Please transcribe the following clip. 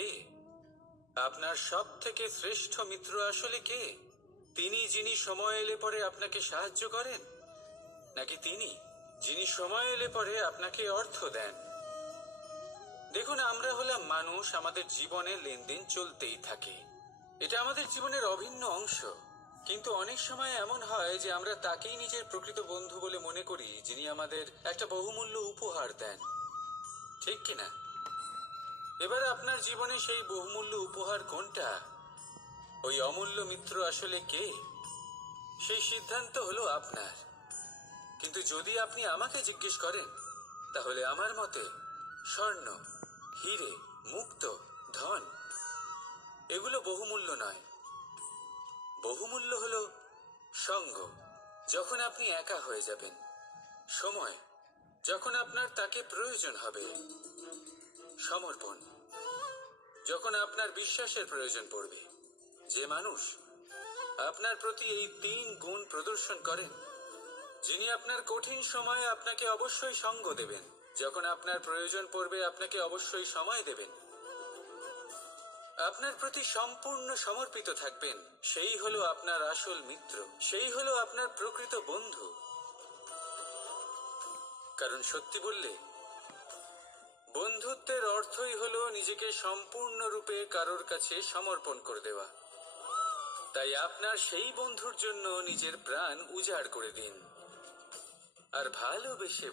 কে? আপনার সব থেকে শ্রেষ্ঠ মিত্র আসলে কে? তিনি যিনি সময় এলে পরে আপনাকে সাহায্য করেন, নাকি তিনি যিনি সময় এলে পরে আপনাকে অর্থ দেন? দেখুন, আমরা হলাম মানুষ, আমাদের জীবনে লেনদেন চলতেই থাকে। এটা আমাদের জীবনের অভিন্ন অংশ। কিন্তু অনেক সময় এমন হয় যে আমরা তাকেই নিজের প্রকৃত বন্ধু বলে মনে করি, যিনি আমাদের একটা বহুমূল্য উপহার দেন, ঠিক কিনা? এবার আপনার জীবনে সেই বহুমূল্য উপহার কোনটা, ওই অমূল্য মিত্র আসলে কে, সেই সিদ্ধান্ত হলো আপনার। কিন্তু যদি আপনি আমাকে জিজ্ঞেস করেন, তাহলে আমার মতে স্বর্ণ, হিরে, মুক্ত, ধন এগুলো বহুমূল্য নয়। বহুমূল্য হলো সঙ্গ, যখন আপনি একা হয়ে যাবেন; সময়, যখন আপনার তাকে প্রয়োজন হবে; সমর্পণ, যখন আপনার বিশ্বাসের প্রয়োজন পড়বে। যে মানুষ আপনার প্রতি এই 3 গুণ প্রদর্শন করেন, যিনি আপনার কঠিন সময়ে আপনাকে অবশ্যই সঙ্গ দেবেন, যখন আপনার প্রয়োজন পড়বে আপনাকে অবশ্যই সময় দেবেন, আপনার প্রতি সম্পূর্ণ সমর্পিত থাকবেন, সেই হলো আপনার আসল মিত্র, সেই হলো আপনার প্রকৃত বন্ধু। কারণ সত্যি বললে, বন্ধুত্বের অর্থই হলো নিজেকে সম্পূর্ণরূপে কারোর কাছে সমর্পণ করে দেওয়া। তাই আপনার সেই বন্ধুর জন্য নিজের প্রাণ উজাড় করে দিন, আর ভালোবেসে